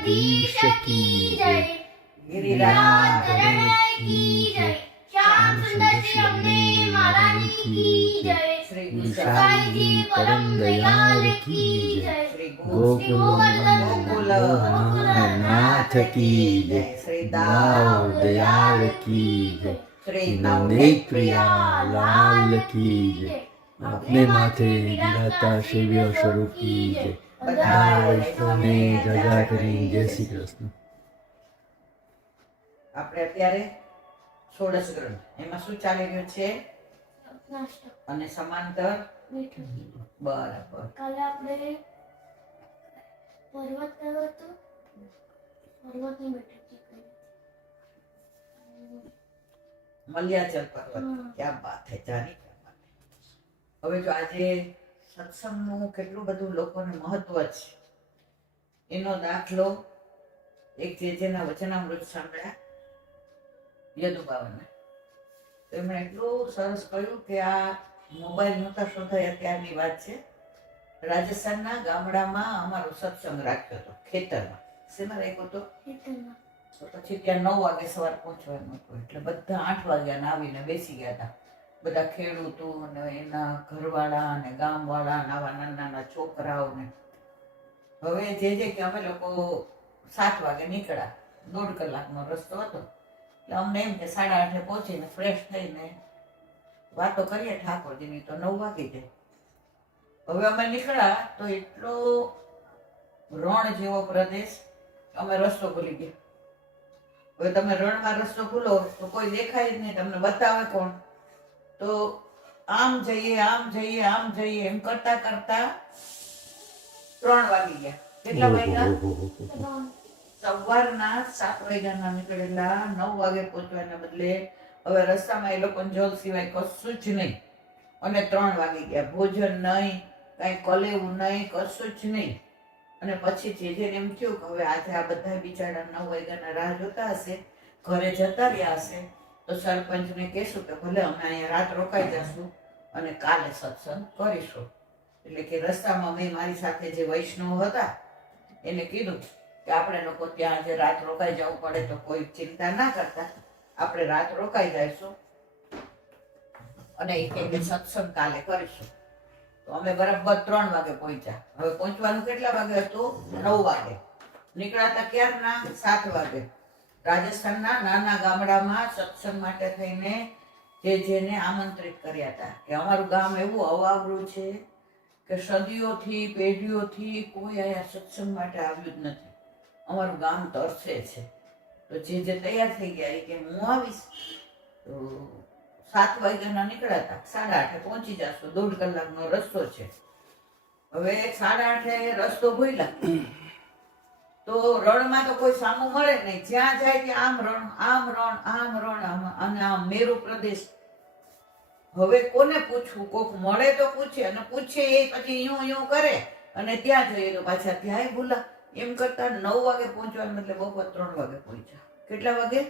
દ્વારકાધીશ કી જય, ગિરિરાજ ધરણ કી જય, શ્યામ સુંદર શ્રી અમને મહારાની કી જય, શ્રી ગુસાઈજી પરમ દયાલ કી જય, શ્રી ગોવર્ધનનાથ કી જય, શ્રી દાઉ દયાળ કી જય, શ્રી નવનીત પ્રિયા લાલ કી જય, अपने माथे गिराता शिव्य स्वरूप की जय, બધા વૈષ્ણવને જય કરી જય શ્રી કૃષ્ણ. આપણે અત્યારે ષોડશ ગ્રંથ એમાં શું ચાલી રહ્યું છે અને સમાંતર બરાબર. કાલે આપણે પર્વત કયો હતો, પર્વતની બેઠક મલ્યાચલ પર્વત. ક્યાં વાત છે જાની. હવે જો આજે સત્સંગનું કેટલું બધું લોકોને મહત્વ છે એનો દાખલો એક જેના વચનામૃત સાંભળ્યા યદુબાવને, તો એમણે એટલું સરસ કહ્યું કે આ મોબાઈલ નહોતા શોધાય અત્યારની વાત છે. રાજસ્થાનના ગામડામાં અમારો સત્સંગ રાખ્યો હતો, ખેતરમાં. શેમાં રાખ્યો હતો? ખેતરમાં. તો પછી ત્યાં 9 વાગે સવારે પહોંચવાનું હતું, એટલે બધા 8 વાગ્યાના આવીને બેસી ગયા હતા. બધા ખેડૂતો અને એના ઘરવાળા અને ગામવાળા ને આવા નાના નાના છોકરાઓ ને. હવે જે કે અમે લોકો 7 વાગે નીકળ્યા, 1.5 કલાકનો રસ્તો હતો, એટલે અમને એમ કે 8:30 પહોંચીને ફ્રેશ થઈને વાતો કરીએ ઠાકોરજીની, તો 9 વાગી જાય. હવે અમે નીકળ્યા તો એટલો રણ જેવો પ્રદેશ, અમે રસ્તો ભૂલી ગયા. હવે તમે રણમાં રસ્તો ભૂલો તો કોઈ દેખાય જ નહીં, તમને બતાવે કોણ? તો આમ જઈએ આમ જઈએ આમ જઈએ એમ કરતા કરતા 3 વાગી ગયા. કેટલા વાગ્યા? સવારના 7 વાગ્યાના નીકળેલા, 9 વાગે પહોંચવાના બદલે હવે રસ્તામાં એ લોકોને જલ સિવાય કશું જ નહીં, અને 3 વાગી ગયા. ભોજન નહીં, કઈ કલેવું નહીં, કશું જ નહીં. અને પછી જે એમ થયું કે હવે આજે આ બધા બિચારા 9 વાગ્યાના રાહ જોતા હશે, ઘરે જતા રહ્યા હશે, તો સરપંચને કહેશું કે ભલે અમે અહીંયા રાત રોકાઈ જશું અને કાલે સત્સંગ કરીશું. એટલે કે રસ્તામાં મેં મારી સાથે જે વૈષ્ણવ હતા એને કીધું કે આપણે લોકો ત્યાં આજે રાત રોકાઈ જવું પડે તો કોઈ ચિંતા ના કરતા, આપણે રાત રોકાઈ જઈશું અને એ કે સત્સંગ કાલે કરીશું. તો અમે બરાબર 3 વાગે પહોંચ્યા. હવે પહોંચવાનું કેટલા વાગે હતું? 9 વાગે. નીકળાતા ક્યારના? 7 વાગે. રાજસ્થાનના નાના ગામડામાં સત્સંગ માટે થઈને જેને આમંત્રિત કર્યા હતા કે અમારું ગામ એવું અવાવરું છે કે સદીઓથી પેઢીઓથી કોઈ અહીંયા સત્સંગ માટે આવ્યું જ નથી, અમારું ગામ તરસે છે. તો જે તૈયાર થઈ ગયા એ કે હું આવીશ. તો 7 વાગ્યાના નીકળ્યા હતા, 8:30 પહોંચી જશો, 1.5 કલાકનો રસ્તો છે. હવે 8:30 રસ્તો ભૂલ્યા તો રણમાં તો કોઈ સામું મળે નહીં, જ્યાં જાય ત્યાં આમ રણ આમ રણ આમ રણ, અને આમ મેરુ પ્રદેશ. હવે કોને પૂછવું? કોક મળે તો પૂછે, અને પૂછે એ પછી યું કરે અને ત્યાં જઈએ તો પાછા ત્યાંય ભૂલા. એમ કરતા 9 વાગે પહોંચવા મતલબ બપોર 3 વાગે પહોંચ્યા. કેટલા વાગે?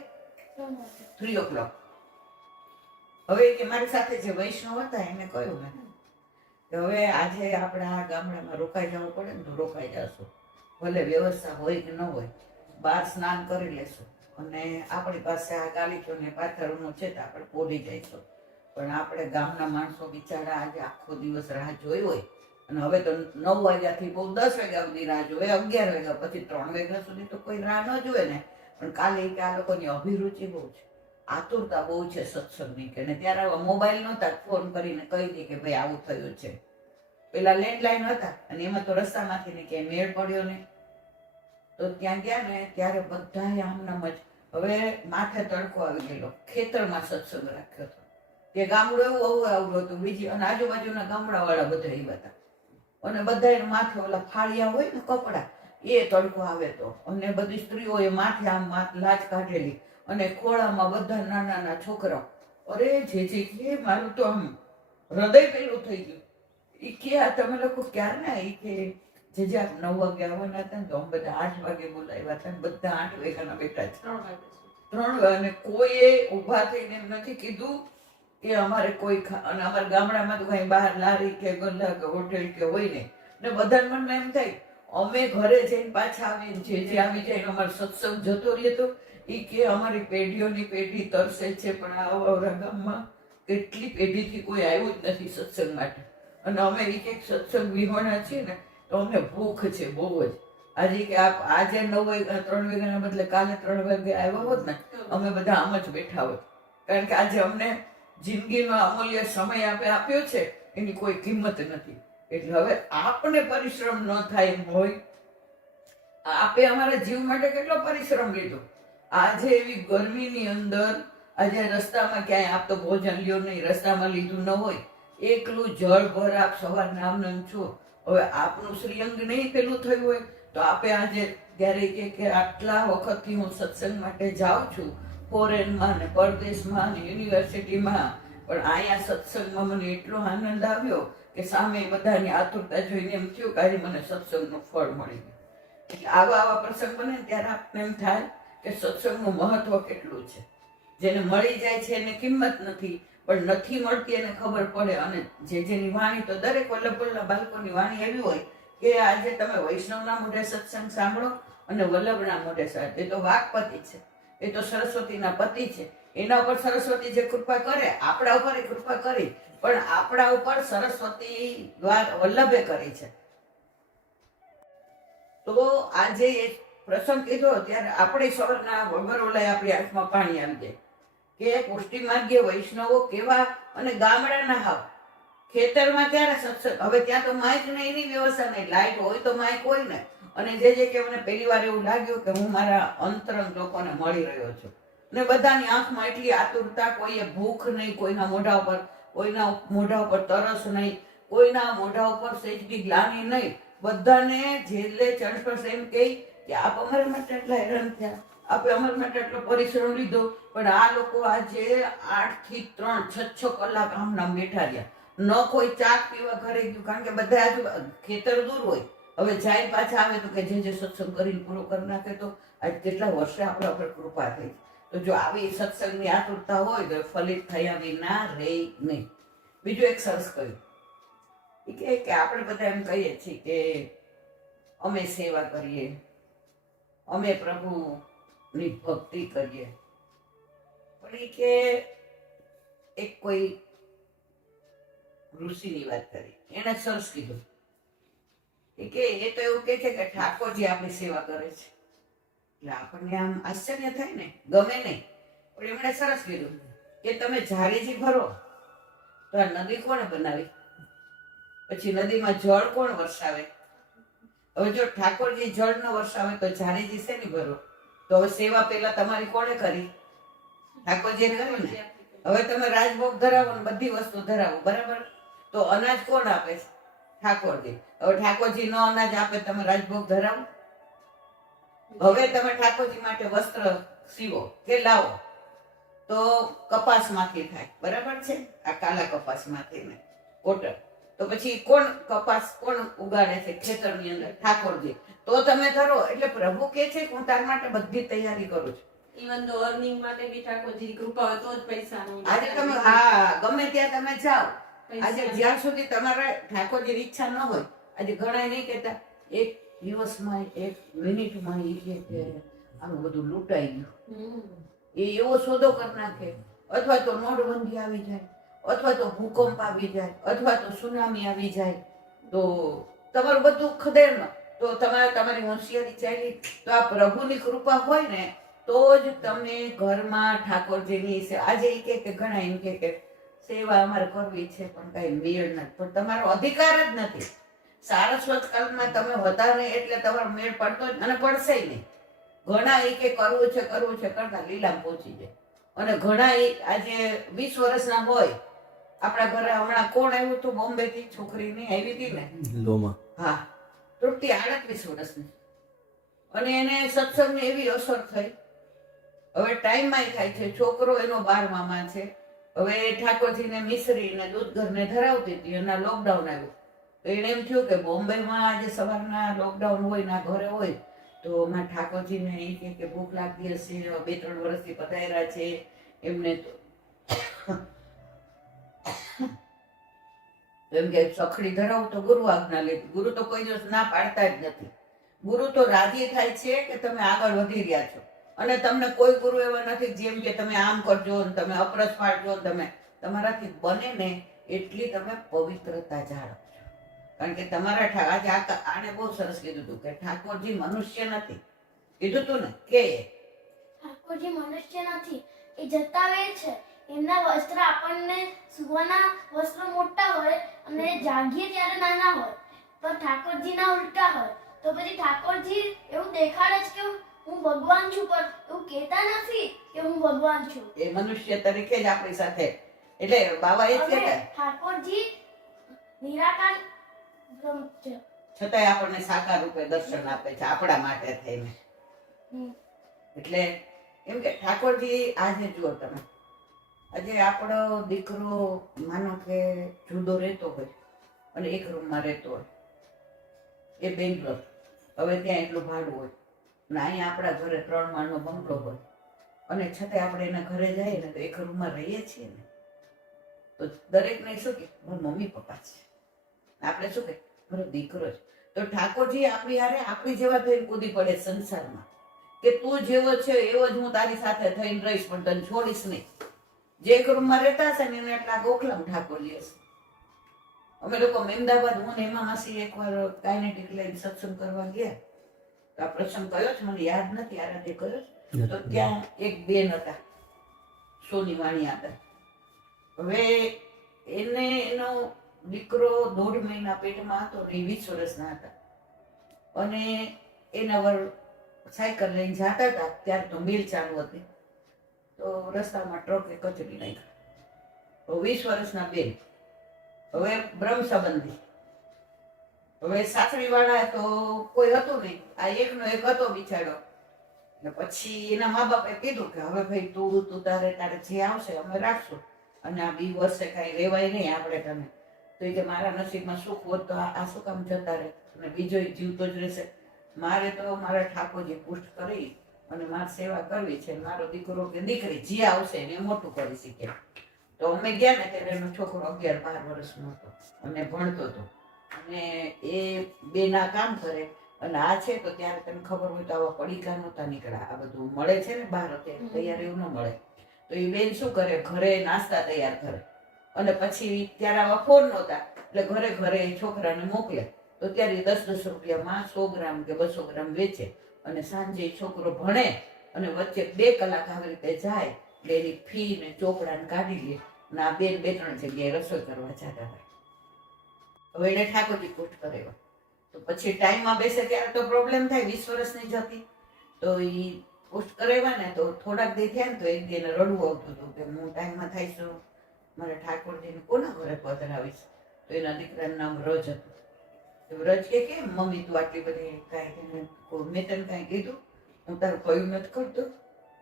3 o'clock. હવે કે મારી સાથે જે વૈષ્ણવ હતા એને કહ્યું મેં કે હવે આજે આપણે આ ગામડામાં રોકાઈ જવું પડે ને તો રોકાઈ જશું, ભલે વ્યવસ્થા હોય કે ન હોય, બહાર સ્નાન કરી લેશું અને આપણી પાસે આ ગાલીચોને પાથરનું છે તો આપણે પોલી જઈશું. પણ આપણે ગામના માણસો બિચારા આજે આખો દિવસ રાહ જોઈ હોય, અને હવે તો 9 વાગ્યાથી બહુ 10 વાગ્યા સુધી રાહ જોવે, 11 વાગ્યા પછી 3 વાગ્યા સુધી તો કોઈ રાહ ન જોવે ને. પણ કાલે કે આ લોકોની અભિરુચિ બહુ છે, આતુરતા બહુ છે સત્સંગની. કે ત્યારે મોબાઈલ નહોતા, ફોન કરીને કહી દે કે ભાઈ આવું થયું છે. પેલા લેન્ડલાઈન હતા અને એમાં તો રસ્તામાંથી ને ક્યાંય મેળ પડ્યો ને. તો ત્યાં ગયા ને ત્યારે બધાએ આમનામ જ. હવે માથે તડકો આવી ગયેલો, ખેતરમાં સત્સંગ રાખ્યો હતો. તે ગામડું એવું આવડું હતું બીજી, અને આજુબાજુના ગામડા વાળા બધા એવા હતા, અને બધા માથે ઓલા ફાળિયા હોય ને કપડા, એ તડકો આવે તો. અને બધી સ્ત્રીઓએ માથે આમ લાજ કાઢેલી, અને ખોળામાં બધા નાના નાના છોકરાઓ. અરે જે કે મારું તો આમ હૃદય પેલું થઈ ગયું. એ કે આ તમે લોકો ક્યારના? એ કે જે 9 વાગે આવવાના હતા ને તો અમે બધા 8 વાગે બોલાવ્યા હતા, બધા 8 વાગ્યાના બેઠા છે. 3 વાગે કોઈએ ઊભા થઈને એમ નથી કીધું કે અમારે કોઈ, અને અમારા ગામડામાં તો કઈ બહાર લારી કે ગલ્લા કે હોટેલ કે હોય નહીં. ને બધા મનમાં એમ થાય અમે ઘરે જઈને પાછા આવીને જે આવી જાય અમારો સત્સંગ જતો રહ્યો તો એ કે અમારી પેઢીઓની પેઢી તરસે છે, પણ આ અવરા ગામમાં કેટલી પેઢીથી કોઈ આવ્યું જ નથી સત્સંગ માટે. અને અમે એક સત્સંગ વિહોણા છીએ ને તો અમને ભૂખ છે બહુ જ. આજે કે આજે 9 વાગ્યા 3 વાગ્યાના બદલે કાલે 3 વાગે આવ્યા હોત ને અમે બધા આમ જ બેઠા હોત. કારણ કે આજે અમને જિંદગીનો અમૂલ્ય સમય આપ્યો છે એની કોઈ કિંમત નથી. એટલે હવે આપણે પરિશ્રમ ન થાય એમ હોય. આપે અમારા જીવ માટે કેટલો પરિશ્રમ લીધો. આજે એવી ગરમીની અંદર આજે રસ્તામાં ક્યાંય આપ તો ભોજન લ્યો નહીં, રસ્તામાં લીધું ન હોય, એકલું જળ ભર આપ સવારના આમ છો. હવે આપનું શ્રીઅંગ નહીં પેલું થયું હોય તો આપે આજે ત્યારે કે આટલા વખતથી હું સત્સંગ માટે જાઉં છું ફોરેનમાં ને પરદેશમાં ને યુનિવર્સિટીમાં, પણ અહીંયા સત્સંગમાં મને એટલો આનંદ આવ્યો કે સામે બધાની આતુરતા જોઈને એમ થયું કે આજે મને સત્સંગનું ફળ મળી ગયું. એટલે આવા પ્રસંગ બને ત્યારે આપણને એમ થાય કે સત્સંગનું મહત્વ કેટલું છે. જેને મળી જાય છે એને કિંમત નથી, પણ નથી મળતી એને ખબર પડે. અને જેની વાણી તો દરેક વલ્લભના બાળકોની વાણી એવી હોય કે આજે તમે વૈષ્ણવના મોઢે સત્સંગ સાંભળો અને વલ્લભના મોઢે સાંભળો. એ તો વાકપતિ છે, એ તો સરસ્વતીના પતિ છે. એના ઉપર સરસ્વતી જે કૃપા કરે આપણા ઉપર એ કૃપા કરી, પણ આપણા ઉપર સરસ્વતી દ્વારા વલ્લભે કરી છે. તો આજે એક પ્રસંગ કીધો ત્યારે આપણે સવારના વગર ઓલાય આપણી આંખમાં પાણી આવી જાય કે પુષ્ટિ માર્ગીય વૈષ્ણવો કેવા. અને ગામડાના હાવ ખેતરમાં ક્યારે સત્સંગ. હવે ત્યાં તો માઇક ને એની વ્યવસ્થા નહીં, લાઈટ હોય તો માઇક હોય ને. અને જે કે મને પહેલી વાર એવું લાગ્યું કે હું મારા અંતરંગ લોકોને મળી રહ્યો છું. ને બધાની આંખમાં એટલી આતુરતા, કોઈએ ભૂખ નહીં, કોઈના મોઢા ઉપર તરસ નહીં, કોઈના મોઢા ઉપર સેજની ગ્લાની નહીં. બધાને જેલે ચણપસ એમ કહી કે આપ અમારા માટે એટલા હેરાન થયા, આપે અમારા માટે એટલો પરિશ્રમ લીધો, પણ આ લોકો આજે 8 થી 3 6 કલાક આમના બેઠા રહ્યા. ન કોઈ ચા પીવા ઘરે ગયું, કારણ કે બધા આજુ ખેતર દૂર હોય. હવે જાય પાછા આવે તો કે જે સત્સંગ કરીને પૂરો કરી નાખે. તો આજ કેટલા વર્ષે આપણા પર કૃપા થઈ. તો જો આવી સત્સંગની આતુરતા હોય તો ફલિત થયા વિના રહે નહીં. બીજું એક સરસ કહ્યું કે આપણે બધા એમ કહીએ છીએ કે અમે સેવા કરીએ, અમે પ્રભુની ભક્તિ કરીએ, પણ એ કે એક કોઈ ઋષિની વાત કરી, એને સરસ કીધું કે એ તો એવું કે છે કે ઠાકોરજી આપણી સેવા કરે છે. એટલે આપણને આમ આશ્ચર્ય થાય ને, ગમે નહીં. પણ એમણે સરસ કીધું કે તમે ઝારીજી ભરો તો આ નદી કોણે બનાવી? પછી નદીમાં જળ કોણ વરસાવે? હવે જો ઠાકોરજી જળ ન વરસાવે તો ઝારીજી શેની ભરો? તો હવે સેવા પેલા તમારી કોણે કરી? ઠાકોરજીએ કરી ને. હવે તમે રાજભોગ ધરાવો ને બધી વસ્તુ ધરાવો, બરાબર? તો અનાજ કોણ આપે છે? ઠાકોરજી. હવે ઠાકોરજી નો અનાજ આપે તમે રાજભોગ ધરાવો? હવે તમે ઠાકોરજી માટે વસ્ત્ર સીવો કે લાવો તો કપાસમાંથી થાય, બરાબર છે? આ કાલા કપાસમાંથી ને કોટન. તો પછી કોણ કપાસ કોણ ઉગાડે છે ખેતરની અંદર? ઠાકોરજી. તો તમે ધરો. એટલે પ્રભુ કે છે હું તાર માટે બધી તૈયારી કરું છું. ઇવન તો અર્નિંગ માટે બી ઠાકોરજી કૃપા હોય તો જ પૈસા નો. આજે તમે ગમે ત્યાં તમે જાઓ, આજે જ્યાં સુધી તમારે ઠાકોરજીની ઈચ્છા ન હોય, આજે ઘણા નહીં કહેતા એક દિવસમાં 1 મિનિટમાં એ કે આનું બધું લૂંટાઈ ગયું, એ એવો સોદો કરી નાખે. અથવા તો નોટબંધી આવી જાય, અથવા તો ભૂકંપ આવી જાય, અથવા તો સુનામી આવી જાય, તો તમારું બધું ખદેડમાં. તો તમારી હોશિયારી ચાલી. તો આ પ્રભુની કૃપા હોય ને તો જ તમે ઘરમાં ઠાકોરજીની આજે એ કે ઘણા એમ કે સેવા અમારે કરવી છે પણ કઈ મેળ નથી. પણ તમારો અધિકાર જ નથી. સારસ્વત કાલમાં તમે હતા નહીં એટલે તમારો મેળ પડતો જ અને પડશે નહીં. ઘણા એ કે કરવું છે કરતા લીલામ પહોંચી જાય. અને ઘણા આજે 20 વર્ષના હોય. આપણા ઘરે હમણાં કોણ આવ્યું હતું બોમ્બે થી? છોકરીની આવી હતી ને લોમા. હા, તૃપ્તિ 38 વર્ષની. અને એને સત્સંગની એવી અસર થઈ. હવે ટાઈમમાં થાય છે. છોકરો એનો 12મામાં છે. હવે ઠાકોરજીને મિશ્રીને દૂધ ઘરને ધરાવતી હતી. એના લોકડાઉન આવ્યું તો એને એમ થયું કે બોમ્બેમાં આજે સવારના લોકડાઉન હોય ના ઘરે હોય તો માં ઠાકોરજીને એ કે ભૂખ લાગતી હશે, 2-3 વર્ષથી પધાર્યા છે એમને. તો એમ કે સખડી ધરાવું તો ગુરુ આજ્ઞા લેતી. ગુરુ તો કોઈ દિવસ ના પાડતા જ નથી. ગુરુ તો રાજી થાય છે કે તમે આગળ વધી રહ્યા છો, અને તમને કોઈ ગુરુ એવા નથી જેમ કે તમે આમ કરજો ને તમે અપરસ પાડજો ને તમે તમારાથી બને ને એટલી તમે પવિત્રતા જાળવજો. કારણ કે તમારા આજે આને બહુ સરસ કીધું હતું કે ઠાકોરજી મનુષ્ય નથી. કીધું તું ને કે ઠાકોરજી મનુષ્ય નથી, એ જતા રહે છે. એમના વસ્ત્ર આપણને સુવાના વસ્ત્ર મોટા હોય અને જાગીએ ત્યારે નાના હોય, પણ ઠાકોરજીના ઉલટા હોય. તો પછી ઠાકોરજી એવું દેખાડે છે કે હું ભગવાન છું, પણ એવું કહેતા નથી કે હું ભગવાન છું. એ મનુષ્ય તરીકે જ આપણી સાથે, એટલે બાબા એ જ હવે કહેતા ઠાકોરજી નિરાકાર બ્રહ્મ છે, છતાંય આપણને સાકાર રૂપે દર્શન આપે છે આપણા માટે થઈને. હમ. એટલે એમ કે ઠાકોરજી આજે જુઓ તમે, આજે આપણો દીકરો માનો કે જુદો રહેતો હોય અને એક રૂમમાં રહેતો હોય, એ બેંગ્લોર, હવે ત્યાં એટલું ભાડું હોય ને અહીંયા આપણા ઘરે 3 માળનો બંગલો હોય, અને છતાંય આપણે એના ઘરે જઈએ ને તો એક રૂમમાં રહીએ છીએ ને, તો દરેકને શું કે મારા મમ્મી પપ્પા છે, આપણે શું કે મારો દીકરો છે. તો ઠાકોરજી આપણી હારે આપણી જેવા થઈને કૂદી પડે સંસારમાં કે તું જેવો છે એવો જ હું તારી સાથે થઈને રહીશ, પણ તને છોડીશ નહીં. જે એક રૂમમાં રહેતા હશે ને એને એટલા ગોખલામ ઠાકોરજી હશે. અમે લોકો મહેમદાબાદ, હું ને એમાં માસી એકવાર કાઇનેટિક લઈને સત્સંગ કરવા ગયા, તો આ પ્રસંગ કયો છે મને યાદ નથી, આરાધ્ય કયો છે. તો ત્યાં એક બેન હતા, સોની વાણિયા હતા. હવે એને એનો દીકરો 1.5 મહિના પેટમાં હતો ને, 20 વર્ષના હતા, અને એના વર સાયકલ લઈને જતા હતા, ત્યારે તો મિલ ચાલુ હતી, તો રસ્તામાં ટ્રકે કચડી નાખ્યા. 20 વર્ષના બેન, હવે બ્રહ્મ સંબંધી, હવે સાસરી વાળા તો કોઈ હતું નહીં, આ એકનો એક હતો બિચારો. ને પછી એના મા બાપે કીધું કે હવે ભાઈ તું તારે જે આવશે અમે રાખશું, અને આ 2 વર્ષે કાંઈ રેવાય નહીં આપણે તને. તો એ કે મારા નસીબમાં સુખ હોત તો આ શું કામ જતા રહે, અને બીજો જીવતો જ રહેશે. મારે તો મારા ઠાકોરજી પુષ્ટ કરી અને મારી સેવા કરવી છે. મારો દીકરો કે દીકરી જે આવશે એને મોટું કરી શીખે. તો અમે ગયા ને ત્યારે એનો છોકરો 11-12 વર્ષનો હતો અને ભણતો હતો, અને એ બેના કામ કરે. અને આ છે તો ત્યારે તને ખબર હોય તો આવા પડીકા નહોતા નીકળ્યા, આ બધું મળે છે ને બહાર અત્યારે તૈયાર એવું ન મળે. તો એ બેન શું કરે, ઘરે નાસ્તા તૈયાર કરે, અને પછી ત્યારે આવા ફોન નહોતા એટલે ઘરે ઘરે છોકરાને મોકલે. તો ત્યારે 10-10 રૂપિયામાં 100 ગ્રામ કે 200 ગ્રામ વેચે, અને સાંજે છોકરો ભણે અને વચ્ચે 2 કલાક આવી રીતે જાય એટલે એની ફી ને ચોપડાને કાઢી લે. અને આ બેન 2-3 જગ્યાએ રસોઈ કરવા જતા હતા. હવે એને ઠાકોરજી પુષ્ટ કરેલો. તો પછી ટાઈમમાં બેસે ત્યારે તો પ્રોબ્લેમ થાય, 20 વર્ષની જ હતી. તો એ પુષ્ટ કરેવા ને તો થોડાક દી થયા ને તો એક દી એને રડવું આવતું હતું કે હું ટાઈમમાં થાય છું, મારે ઠાકોરજીને કોના ઘરે પધરાવીશ. તો એના દીકરાનું નામ વ્રજ હતું. વ્રજ કે કેમ મમ્મી તું આટલી બધી કાંઈ મેં તને કાંઈ કીધું, હું તારું કયું નથી કરતો.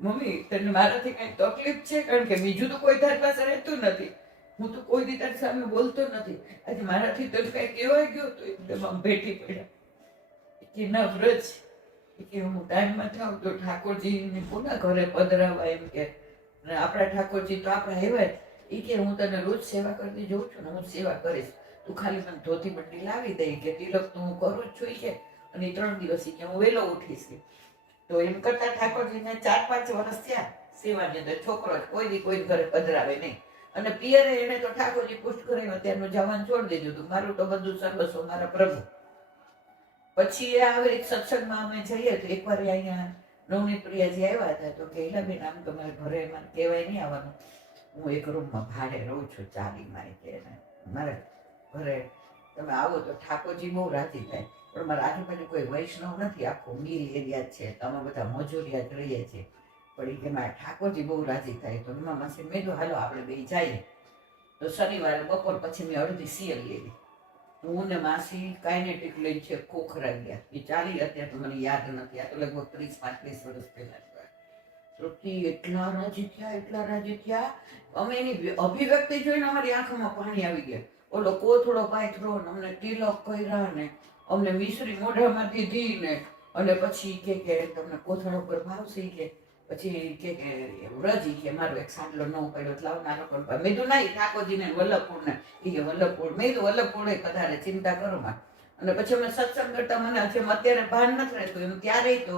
મમ્મી તને મારાથી કાંઈ તકલીફ છે, કારણ કે બીજું તો કોઈ તારી પાસે રહેતું નથી, હું તો કોઈ દી તારી સામે બોલતો નથી, આજે મારાથી તને કાંઈ કહેવાય ગયો તો એકદમ આમ ભેટી પડ્યા. કે ના વ્રજ, કે હું ટાઈમમાં થાવ તો ઠાકોરજીને કોના ઘરે પધરાવા, એમ કે આપણા ઠાકોરજી તો આપણા એવા જ. એ કે હું તને રોજ સેવા કરતી જોઉં છું ને, હું સેવા કરીશ, તું ખાલી મને ધોતી બંડી લાવી દઈ કે તિલક તો હું કરું જ છું કે, અને 3 દિવસ કે હું વહેલો ઉઠીશ. તો એમ કરતા ઠાકોરજીને 4-5 વર્ષ થયા સેવાની અંદર, છોકરો જ કોઈ દી કોઈ ઘરે પધરાવે નહીં. અને પિયરે એને તો ઠાકોરજી પુષ્ટ કરાવ્યો ત્યારનું જવાનું છોડી દીધું હતું, મારું તો બધું સર્વસ્વ મારા પ્રભુ. પછી આવી એક સત્સંગમાં અમે જઈએ તો એકવાર અહીંયા નવનીત પ્રિયાજી આવ્યા હતા, તો કે ઈલાબેન આમ તમારે ઘરે મને કહેવાય નહીં આવવાનું, હું એક રૂમમાં ભાડે રહું છું ચાલીમાં, કે મારા ઘરે તમે આવો તો ઠાકોરજી બહુ રાજી થાય. પણ મારા આજુબાજુ કોઈ વૈષ્ણવ નથી, આખો મિલ એરિયા છે, તો અમે બધા મજૂરિયા જ રહીએ છીએ, પણ એ કે મારા ઠાકોરજી બહુ રાજી થાય. તો એમાં માસી મેં કીધું હાલો આપણે બે જઈએ. તો શનિવારે બપોર પછી મેં અડધી સિયલ લીધી. હું ને માસી કાઇનેટિક લઈને છે ખોખરા ગયા. એ ચાલી અત્યારે તો મને યાદ નથી, આ તો લગભગ 30-35 વર્ષ પહેલા. તો એટલા રાજી થયા, અમે એની અભિવ્યક્તિ જોઈને અમારી આંખમાં પાણી આવી ગયા. ઓલો કોથળો પાથરો ને અમને તિલક કર્યા ને અમને મિશ્રી મોઢામાં દીધી ને, અને પછી કે તમને કોથળા ઉપર ભાવશે, કે પછી કે વ્રજી કે મારો એક સાંડલો ન પડ્યો લાવનારો પણ મેં તો નહીં ઠાકોરજીને વલ્લભપુર ને, એ કે વલ્લભપુર, મેં તો વલ્લભપુર પધારે ચિંતા કરો માં. અને પછી અમે સત્સંગ કરતા મને જેમ અત્યારે ભાન નથી રહેતું એમ ત્યારે તો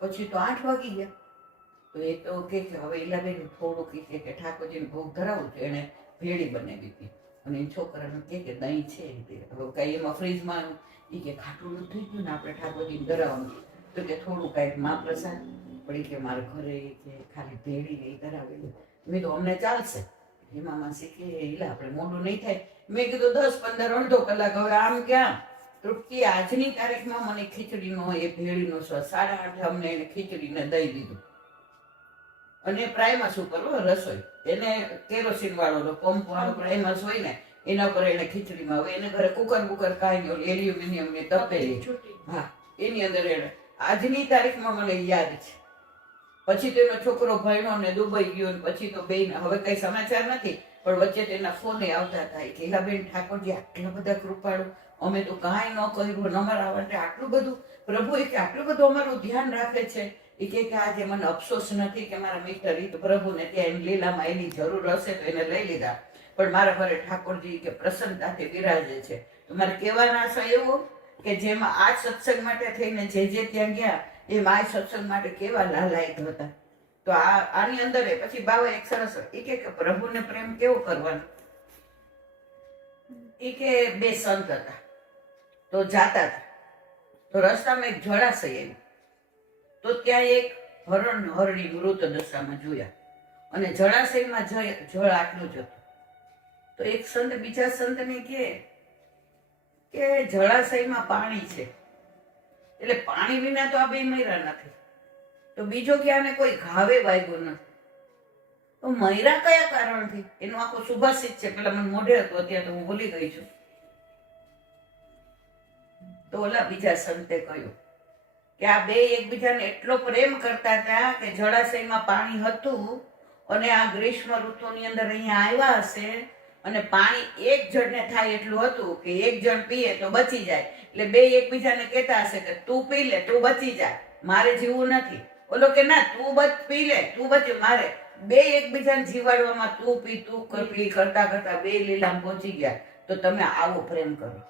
પછી તો 8 વાગી ગયા. તો એ તો કે હવે ઈલાબેન થોડુંક કે ઠાકોરજીને ભોગ ધરાવું છે. એને ભેળી બનાવી હતી અને એ છોકરાને કે દહીં છે હવે કઈ એમાં ફ્રીજમાં એ કે ખાટું થઈ ગયું ને આપણે ઠાકોરજીને ધરાવવાનું. તો કે થોડું કાંઈક મહાપ્રસાદ પણ કે મારે ઘરે કે ખાલી ભેળી નહીં ધરાવેલું. મેં તો અમને ચાલશે. એમાં માસી કે ઈલા આપણે મોડું નહીં થાય. મેં કીધું 10-15 અડધો કલાક હવે આમ ક્યાં તૃપ્તિ આજની તારીખમાં મને ખીચડીનો એ ભેળીનો સ્વાદ 8:30 અમને એને ખીચડીને દઈ દીધું. અને પ્રાઇમસ ઉપર રસોઈ એને કેરોસીન વાળો પંપ વાળો પ્રાઇમસ હોય ને એના પર એને ખીચડીમાં હવે એને ઘરે કુકર કાંઈ નહીં એલ્યુમિનિયમ ની તપેલી હા એની અંદર એને આજની તારીખમાં મને યાદ છે. પછી તો એનો છોકરો ભણ્યો ને દુબઈ ગયો ને પછી તો બેન હવે કઈ સમાચાર નથી પણ વચ્ચે તેના ફોને આવતા હતા કે હીલાબેન ઠાકોરજી આટલા બધા કૃપાળુ અમે તો કાંઈ ન કર્યું અમારા માટે આટલું બધું પ્રભુ એ કે આટલું બધું અમારું ધ્યાન રાખે છે. એ કે આજે મને અફસોસ નથી કે મારા મિસ્ટર એ તો પ્રભુને ત્યાં લીલામાં એની જરૂર હશે તો એને લઈ લીધા પણ મારા ઘરે ઠાકોરજી કે પ્રસન્નતાથી બિરાજે છે. તો મારે કહેવાનો આશા એવો કે જેમાં આ સત્સંગ માટે થઈને જે ત્યાં ગયા એ આ સત્સંગ માટે કેવા લાલાયક હતા. તો આની અંદર પછી બાવા એક સરસ એ કે પ્રભુને પ્રેમ કેવો કરવાનો. એ કે 2 સંત હતા તો જાતા હતા તો રસ્તામાં એક જળાશય આવ્યું તો ત્યાં એક હરણી મૃત દશામાં જોયા અને જળાશયમાં જળ આટલું જ હતું. તો એક સંત બીજા સંતને કે જળાશયમાં પાણી છે એટલે પાણી વિના તો આ બે મર્યા નથી. તો બીજો કે આને કોઈ ઘાવે વાગ્યો નથી. તો મર્યા કયા કારણથી એનું આખું સુભાષિત છે. પેલા મને મોઢે હતું અત્યારે તો હું ભૂલી ગઈ છું. તો ઓલા બીજા સંતે કહ્યું કે આ બે એકબીજાને એટલો પ્રેમ કરતા હતા કે જળાશયમાં પાણી હતું અને આ ગ્રીષ્મ ઋતુની અંદર અહીંયા આવ્યા હશે અને પાણી એક જણને થાય એટલું હતું કે એક જણ પીએ તો બચી જાય એટલે બે એકબીજાને કહેતા હશે કે તું પી લે તું બચી જા મારે જીવવું નથી. ઓલો કે ના તું પી લે તું બચી મારે. બે એકબીજાને જીવાડવામાં તું પી કરતા કરતા બે લીલામ પહોંચી ગયા. તો તમે આવો પ્રેમ કરો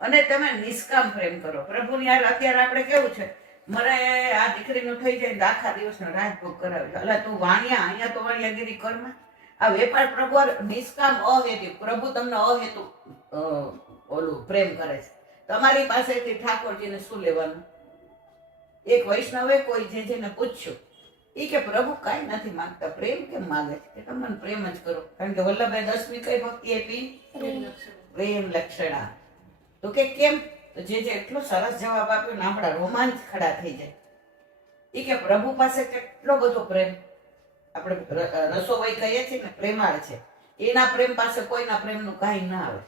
અને તમે નિષ્કામ પ્રેમ કરો. પ્રભુની યાર અત્યારે આપણે કેવું છે મારે આ દીકરીનું થઈ જાય ને આખા દિવસનો રાજભોગ કરાવે અલા તું વાણિયા અહીંયા તો વાણિયાગીરી કરમાં આ વેપાર પ્રભુ નિષ્કામ અહેતુ પ્રભુ તમને અહેતુ ઓલું પ્રેમ કરે છે. તમારી પાસેથી ઠાકોરજીને શું લેવાનું. એક વૈષ્ણવે કોઈ જેને પૂછ્યું એ કે પ્રભુ કાંઈ નથી માંગતા પ્રેમ કેમ માગે છે કે તમે પ્રેમ જ કરો કારણ કે વલ્લભભાઈ 10મી કઈ ભક્તિ આપી પ્રેમ લક્ષણા. તો કે કેમ તો જે એટલો સરસ જવાબ આપ્યો ને આપણા રોમાંચ ખડા થઈ જાય. એ કે પ્રભુ પાસે કેટલો બધો પ્રેમ આપણે રસોઈ કહીએ છીએ ને પ્રેમાળ છે એના પ્રેમ પાસે કોઈના પ્રેમનું કાંઈ ના આવે.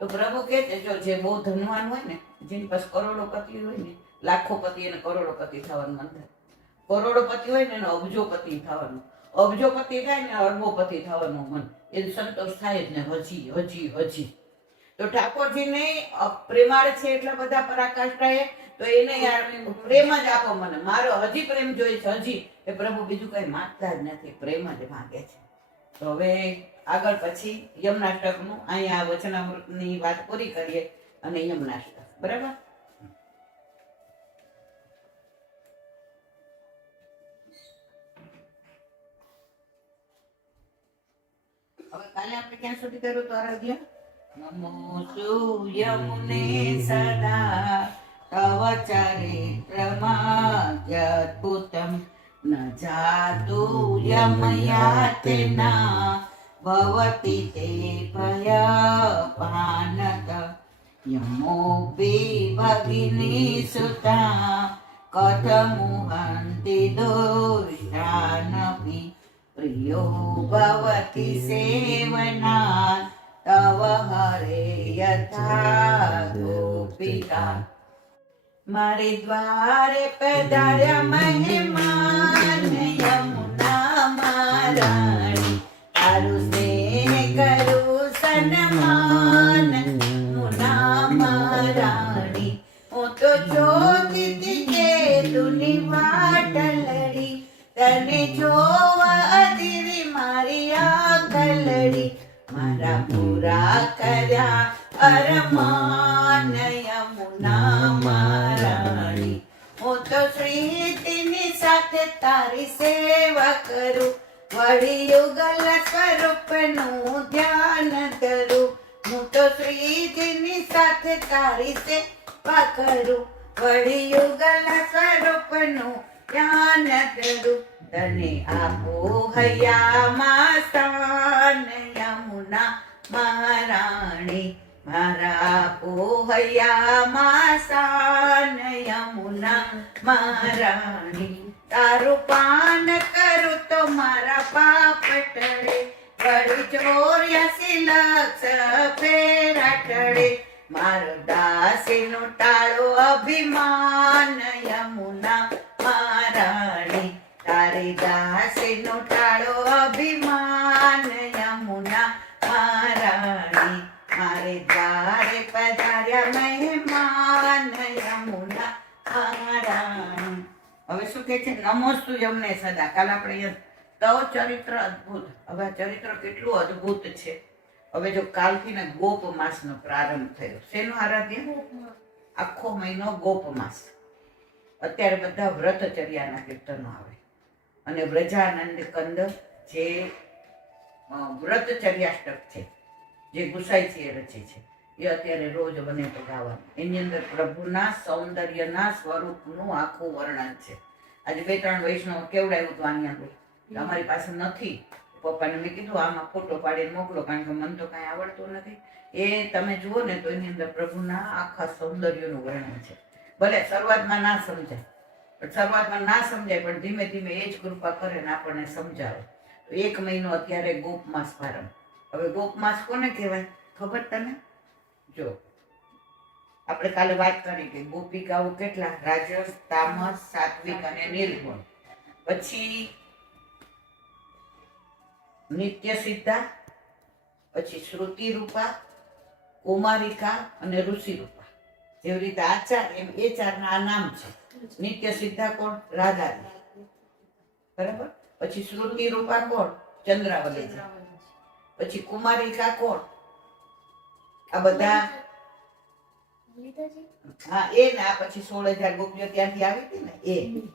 તો પ્રભુ કહે છે જો જે બહુ ધનવાન હોય ને જેની પાસે કરોડોપતિ હોય ને લાખોપતિ એને કરોડોપતિ થવાનું મન થાય. કરોડોપતિ હોય ને એને અબજોપતિ થવાનું અબજોપતિ થાય ને અરબોપતિ થવાનું મન એ સંતોષ થાય જ ને હજી હજી હજી. તો ઠાકોરજીને પ્રેમાળ છે એટલા બધા પરાકાષ્ઠાએ તો એને યાર પ્રેમ જ આપો મને મારો હજી પ્રેમ જોઈએ છે હજી. એ પ્રભુ બીજું કઈ માંગતા જ નથી પ્રેમ જ માંગે છે. તો હવે આગળ પછી યમનાષ્ટકનું અહીંયા વચનામૃતની વાત પૂરી કરીએ અને યમનાષ્ટક બરાબર. હવે કાલે આપણે ક્યાં સુધી કર્યું તો આરાધ્ય નમો સૂયમને સદા તવ ચરિત્રમાદ્યદ્ભુતમ ન જાતુ યમયાતના ભવતિ તે ભયપાનત યમોપી ભગિની સુતા કથમુહંતિ દુષ્ટાનપી પ્રિયો ભવતિ સેવના તવ હરે યથા ગોપિકા. મારે દ્વારે પધાર્યા મહેમાન યમુના મહારાણી તારું સ્નેહ કરું સન્માન મુના મહારાણી. હું તો જોતી કે તુની વાટ લડી તને જોવા અધીરી મારી આંખ લડી મારા પૂરા કર્યા અરમાન તો શ્રીજીની સાથે તારી સેવા કરું, વળી યુગલ સ્વરૂપનું ધ્યાન ધરું. હું તો શ્રીજીની સાથે તારી સેવા કરું, વળી યુગલ સ્વરૂપનું ધ્યાન ધરું. તને આપો હૈયામાં સ્થાન યમુના મહારાણી, મારા આપો હૈયામાં સ્થાન યમુના મહારાણી. તારું પાન કરું તો મારા પાપ ટળે, વળી 84 લક્ષ ફેરા ટળે. મારો દાસીનો ટાળો અભિમાન યમુના મહારાણી, તારી દાસીનો ટાળો અભિમાન યમુના મહારાણી. મારે દ્વારે પધાર્યા મહેમાન યમુના મહારાણી. હવે શું કે છે? નમોસ્તુ યમને સદા. કાલ આપણે તવ ચરિત્ર અદ્ભુત. હવે આ ચરિત્ર કેટલું અદ્ભુત છે. હવે જો કાલથી ને ગોપ માસનો પ્રારંભ થયો. શેનું આરાધ્ય? આખો મહિનો ગોપ માસ. અત્યારે બધા વ્રતચર્યાના કીર્તનો આવે અને વ્રજાનંદ કંદ જે વ્રતચર્યાષ્ટક છે, જે ગુસાઈજીએ રચી છે, એ અત્યારે રોજ બને તો ગાવાનું. એની અંદર પ્રભુના સૌંદર્યના સ્વરૂપનું આખું વર્ણન છે. આજે 2-3 વૈષ્ણવ કેવડાવ્યું હતું આની અંદર, અમારી પાસે નથી. પપ્પાને મેં કીધું આમાં ફોટો પાડીને મોકલો, કારણ કે મને તો કાંઈ આવડતું નથી. એ તમે જુઓ ને તો એની અંદર પ્રભુના આખા સૌંદર્યનું વર્ણન છે. ભલે શરૂઆતમાં ના સમજાય, પણ ધીમે ધીમે એ જ કૃપા કરે ને આપણને સમજાવે. તો 1 મહિનો અત્યારે ગોપ માસ પ્રારંભ. હવે ગોપ માસ કોને કહેવાય ખબર તને? જો આપણે કાલે વાત કરી કે ગોપિકાઓ કેટલા? રાજસ, તામસ, સાત્વિક અને નિર્ગુણ. પછી નિત્ય સિદ્ધા, પછી શ્રુતિ રૂપા, કુમારિકા અને ઋષિ રૂપા. જેવી રીતે આ 4 એમ એ 4ના આ નામ છે. નિત્ય સિદ્ધા કોણ? રાધાજી, બરાબર. પછી શ્રુતિ રૂપા કોણ? ચંદ્રાવલીજી. પછી કુમારિકા કોણ? આ બધા હા એ ને આ પછી 16,000 ગોપીઓ ત્યાંથી આવી હતી ને એ.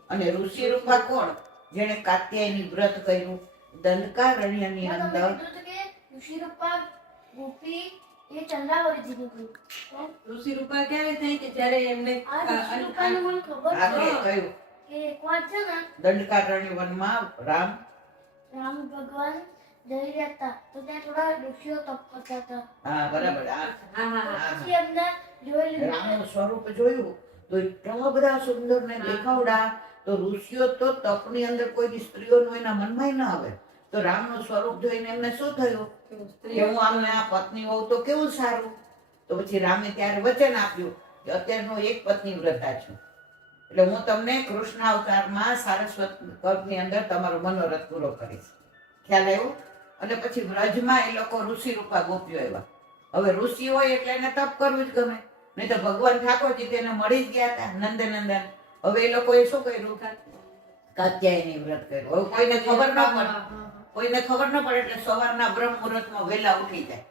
અને ઋષિ રૂપા કોણ? જેને કાત્યાયની વ્રત કર્યું દંડકારણ્યની અંદર. ઋષિરૂપા ગોપી એ ચંદ્રાવલીજીનું ગ્રુપ. ઋષિ રૂપા ક્યારે થઈ કે જ્યારે એમને આ ઋષિરૂપાનું મને ખબર આ છે કયું? કે એકવાર છે ને દંડકારણ્ય વનમાં રામ ભગવાન જઈ રહ્યા હતા તો ત્યાં થોડા ઋષિઓ તપ કરતા હતા. હા બરાબર. પછી એમને જોઈ લીધું. રામનું સ્વરૂપ જોયું તો એટલા બધા સુંદર ને દેખાવડા. તો ઋષિઓ તો તપની અંદર કોઈ સ્ત્રીઓનું એના મનમાં ન આવે. તો રામનું સ્વરૂપ જોઈને એમને શું થયું કે હું આમને આ પત્ની હોઉં તો કેવું સારું. તો પછી રામે ત્યારે વચન આપ્યું કે અત્યારનો એક પત્ની વ્રતા છું, એટલે હું તમને કૃષ્ણ અવતારમાં સારસ્વત કલ્પની અંદર તમારો મનોરથ પૂરો કરીશ. ખ્યાલ આવ્યો? અને પછી વ્રજમાં એ લોકો ઋષિ રૂપા ગોપીઓ આવ્યા. હવે ઋષિ હોય એટલે એને તપ કરવું જ ગમે, નહીં તો ભગવાન ઠાકોરજી તેને મળી જ ગયા હતા નંદનંદન. હવે એ લોકોએ શું કર્યું? કાત્યાયની વ્રત કર્યું. હવે કોઈને ખબર ન પડે એટલે સવારના બ્રહ્મ મુહૂર્તમાં વહેલા ઉઠી જાય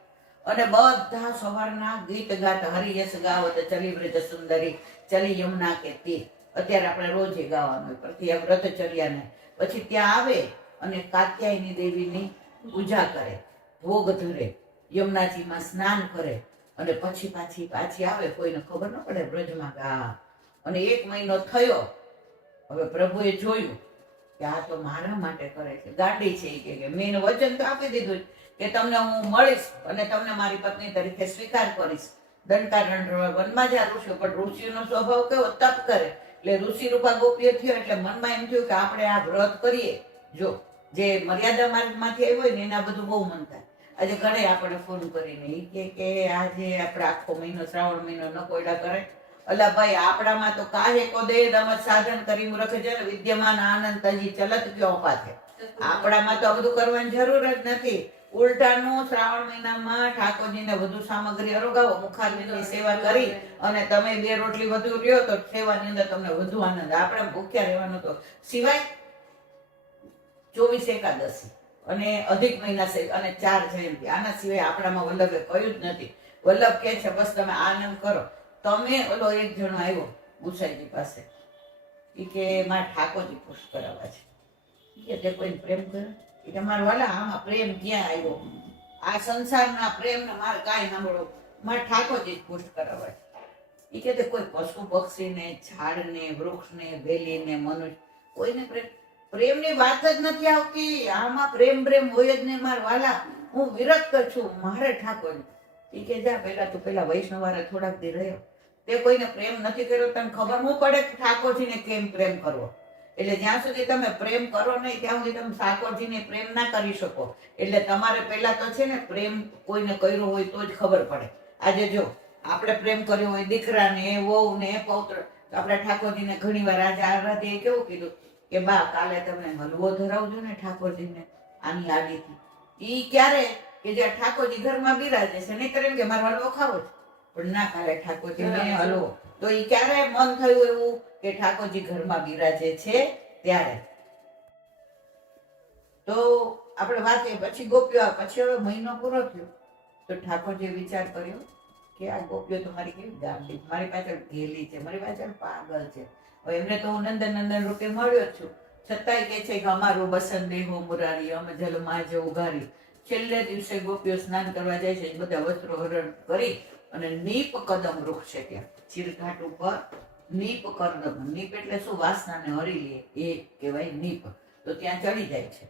અને બધા સવારના ગીત ગાત હરિયસ ગાવત ચલી વ્રજ સુંદરી ચલી યમુના કે તીર. અત્યારે આપણે રોજ એ ગાવાનું હોય. પછી આ વ્રતચર્યાને પછી ત્યાં આવે અને કાત્યાયની દેવીની પૂજા કરે, ભોગ ધરે, યમુનાજીમાં સ્નાન કરે અને પછી પાછી આવે. કોઈને ખબર ન પડે બ્રજમાં ગા. અને 1 મહિનો થયો. હવે પ્રભુએ જોયું કે આ તો મારા માટે કરે છે, ગાંડી છે. કે મેં વચન તો આપી દીધું કે તમને હું મળીશ અને તમને મારી પત્ની તરીકે સ્વીકાર કરીશ. દંડકારણ્ય વનમાં જ ઋષિઓ, પણ ઋષિનો સ્વભાવ કેવો? તપ કરે. એટલે ઋષિ રૂપા ગોપીઓ થયો એટલે મનમાં એમ થયું કે આપણે આ વ્રત કરીએ. જો જે મર્યાદા માર્ગમાંથી આવ્યો હોય ને એના બધું બહુ મન થાય. આજે ઘરે આપણે ફોન કરીને એ કે આજે આપણે આખો મહિનો શ્રાવણ મહિનો ન કોયડા કરે. અલા ભાઈ, આપણામાં તો કાહે કો દે દમત સાધન કરી રખે છે ને વિદ્યમાન આનંદ તજી ચલત ક્યો પાથે. આપણામાં તો આ બધું કરવાની જરૂર જ નથી. ઉલટાનું શ્રાવણ મહિનામાં ઠાકોરજીને વધુ સામગ્રી અરોગાવો, મુખારબીનની સેવા કરી અને તમે 2 રોટલી વધુ રહ્યો તો સેવાની અંદર તમને વધુ આનંદ. આપણે ભૂખ્યા રહેવાનું તો સિવાય 24 એકાદશી અને અધિક મહિના અને 4 જયંતિ. આના સિવાય આપણામાં વલ્લભે કહ્યું જ નથી. વલ્લભ કહે છે બસ તમે આનંદ કરો. તમે ઓલો એક જણો આવ્યો ગુસાઈજી પાસે, ઈ કે મારા ઠાકોરજી ખુશ કરાવવા છે. ઈ કે તે કોઈને પ્રેમ કર્યો? ઈ કે મારા વાલા આમાં પ્રેમ ક્યાં આવ્યો? આ સંસારના પ્રેમને મારે કાંઈ સાંભળો, મારા ઠાકોરજી ખુશ કરાવવા છે. ઈ કે તે કોઈ પશુ પક્ષીને, ઝાડને, વૃક્ષને, વેલીને, મનુષ્ય કોઈને પ્રેમની વાત જ નથી આવતી. આમાં પ્રેમ હોય જ નહીં મારા વાલા. હું વિરક્ત છું, મારે ઠાકોરજી. ઈ કે જા પેલા તું પેલા વૈષ્ણવારે થોડાક દી રહ્યો, તે કોઈને પ્રેમ નથી કર્યો, તને ખબર ન પડે કે ઠાકોરજીને કેમ પ્રેમ કરવો. એટલે જ્યાં સુધી તમે પ્રેમ કરો નહીં ત્યાં સુધી તમે ઠાકોરજીને પ્રેમ ના કરી શકો. એટલે તમારે પહેલા તો છે ને પ્રેમ કોઈને કર્યો હોય તો જ ખબર પડે. આજે જો આપણે પ્રેમ કર્યો હોય દીકરાને, વહુને, પૌત્ર, તો આપણે ઠાકોરજીને ઘણી વાર આજે આરાધ્યાએ કેવું કીધું કે બા કાલે તમે હલવો ધરાવજો ને ઠાકોરજીને આની આડીથી. ઈ ક્યારે કે જે ઠાકોરજી ઘરમાં બિરાજે છે, નહીં કરે કે મારો હલવો ખાવો છે, પણ ના કાલે ઠાકોરજીને હલવો. તો ઈ ક્યારે મન થયું એવું કે ઠાકોરજી ઘરમાં બિરાજે છે ત્યારે. તો આપણે વાત પછી ગોપ્યો પછી હવે મહિનો પૂરો થયો તો ઠાકોરજીએ વિચાર કર્યો કે આ ગોપીઓ તો મારી કેવી ગામડી, મારી પાછળ ઘેલી છે, મારી પાછળ પાગલ છે. હવે એમને તો હું નંદન રૂપે મળ્યો જ છું, છતાંય કે છે કે અમારું બસન દેહો મુરારી, અમે જલમાં જે ઉઘારી. છેલ્લે દિવસે ગોપીઓ સ્નાન કરવા જાય છે, બધા વસ્ત્રો હરણ કરી અને નીપ કદમ વૃક્ષ છે ત્યાં ચીરઘાટ ઉપર નીપ કદમ. નીપ એટલે શું? વાસનાને હરી લે એ કહેવાય નીપ. તો ત્યાં ચડી જાય છે.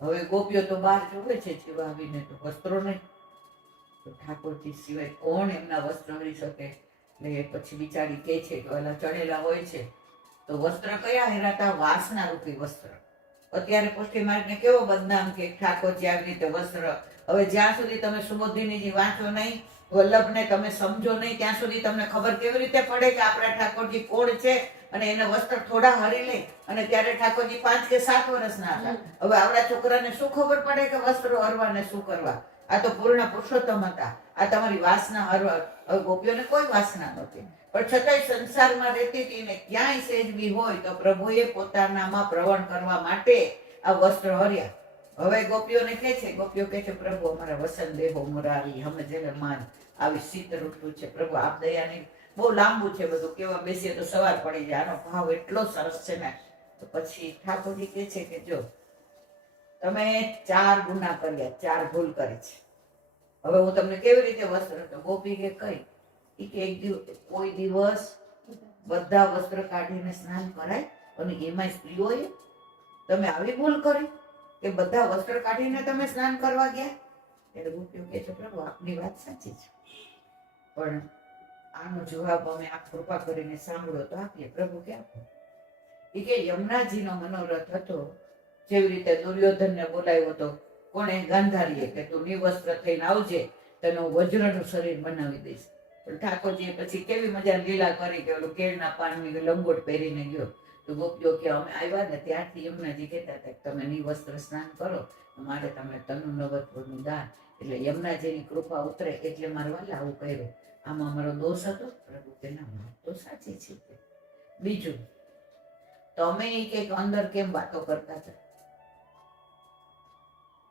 હવે ગોપીઓ તો બહાર જોવે છે જીવા આવીને, તો વસ્ત્રો નહીં. તો ઠાકોરજી સિવાય કોણ એમના વસ્ત્ર હરી શકે? એટલે પછી બિચારી કે છે કે ઓલા ચડેલા હોય છે તો વસ્ત્ર કયા હેરાતા? વાસના રૂપી વસ્ત્ર. અત્યારે પુષ્ટિ માર્ગને કેવો બદનામ કે ઠાકોરજી આવી રીતે વસ્ત્ર. હવે જ્યાં સુધી તમે સુબોધિનીજી વાંચો નહીં, વલ્લભને તમે સમજો નહીં, ત્યાં સુધી તમને ખબર કેવી રીતે પડે કે આપણા ઠાકોરજી કોણ છે? અને એને વસ્ત્ર થોડા હરી લે અને ત્યારે ઠાકોરજી 5 કે 7 વર્ષના હતા. હવે આવડા છોકરાને શું ખબર પડે કે વસ્ત્રો હરવા ને શું કરવા? આ તો પૂર્ણ પુરુષોત્તમ હતા. આ તમારી વાસના હરવા. હવે ગોપીઓને કોઈ વાસના નહોતી, પણ છતાંય સંસારમાં રહેતી હતી ને ક્યાંય સેજ બી હોય તો પ્રભુએ પોતાનામાં પ્રવણ કરવા માટે આ વસ્ત્ર હર્યા. હવે ગોપીઓને કહે છે, ગોપીઓ કહે છે પ્રભુ અમારા વસન દેહો મુરારી, અમે જેને માન આવી શીત ઋતુ છે પ્રભુ આપ દયાની. બહુ લાંબુ છે બધું, કેવા બેસીએ તો સવાર પડી જાય. આનો ભાવ એટલો સરસ છે ને. તો પછી ઠાકોરજી કહે છે કે જો તમે 4 ગુના કર્યા, 4 ભૂલ કરી છે, હવે હું તમને કેવી રીતે વસ્ત્ર? તો ગોપી કે કઈ? ઈ કે કોઈ દિવસ બધા વસ્ત્ર કાઢીને સ્નાન કરાય અને એમાં સ્ત્રીઓએ તમે આવી ભૂલ કરી કે બધા વસ્ત્ર કાઢીને તમે સ્નાન કરવા ગયા? એટલે ગોપીઓ કહે છે પ્રભુ આપની વાત સાચી છે, પણ આનો જવાબ અમે આપ કૃપા કરીને સાંભળો તો આપીએ. પ્રભુ કે આપો. એ કે યમુનાજીનો મનોરથ હતો. જેવી રીતે દુર્યોધનને બોલાવ્યો હતો કોણે? ગાંધારીએ કે તું નિવસ્ત્ર થઈને આવજે, તને હું વજ્રનું શરીર બનાવી દઈશ. પણ ઠાકોરજીએ પછી કેવી મજા લીલા કરી કે ઓલું કેળના પાનની લંગોટ પહેરીને ગયો. તો ગોપીઓ કે અમે આવ્યા ને ત્યારથી યમુનાજી કહેતા હતા કે તમે નિવસ્ત્ર સ્નાન કરો, મારે તમે તનુ નવત્વનું દાન. એટલે યમુનાજીની કૃપા ઉતરે એટલે મારે વાલા આવું કર્યું. આમાં મારો દોષ હતો? પ્રભુ કે ના, વાત તો સાચી છે. બીજું, તમે કે અંદર કેમ વાતો કરતા હતા?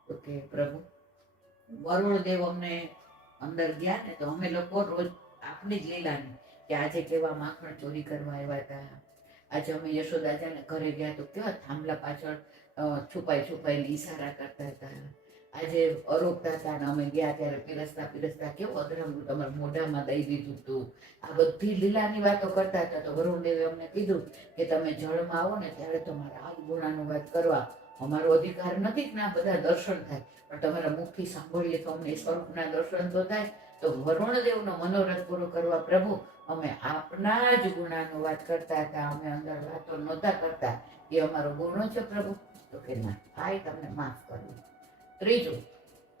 તો કે પ્રભુ વરુણ દેવ અમને અંદર ગયા ને તો અમે લોકો રોજ આપની જ લીલાની કે આજે કેવા માખણ ચોરી કરવા આવ્યા હતા, આજે અમે યશોદાજાને ઘરે ગયા તો કેવા થાંભલા પાછળ છુપાઈને ઈશારા કરતા હતા, આજે અરોગતા હતા ને અમે ગયા ત્યારે પીરસતા કેવું અધરમનું તમારા મોઢામાં દઈ દીધું હતું. આ બધી લીલાની વાતો કરતા હતા. તો વરુણદેવે અમને કીધું કે તમે જળમાં આવો ને ત્યારે તમારા આ ગુણાનું વાત કરવા અમારો અધિકાર નથી કે ના બધા દર્શન થાય, પણ તમારા મુખથી સાંભળીએ તો અમને સ્વરૂપના દર્શન તો થાય. તો વરુણદેવનો મનોરથ પૂરો કરવા પ્રભુ અમે આપના જ ગુણાનું વાત કરતા હતા, અમે અંદર વાતો નહોતા કરતા. એ અમારો ગુનો છે પ્રભુ. તો કે ના, આ તમને માફ કરવું. ત્રીજું,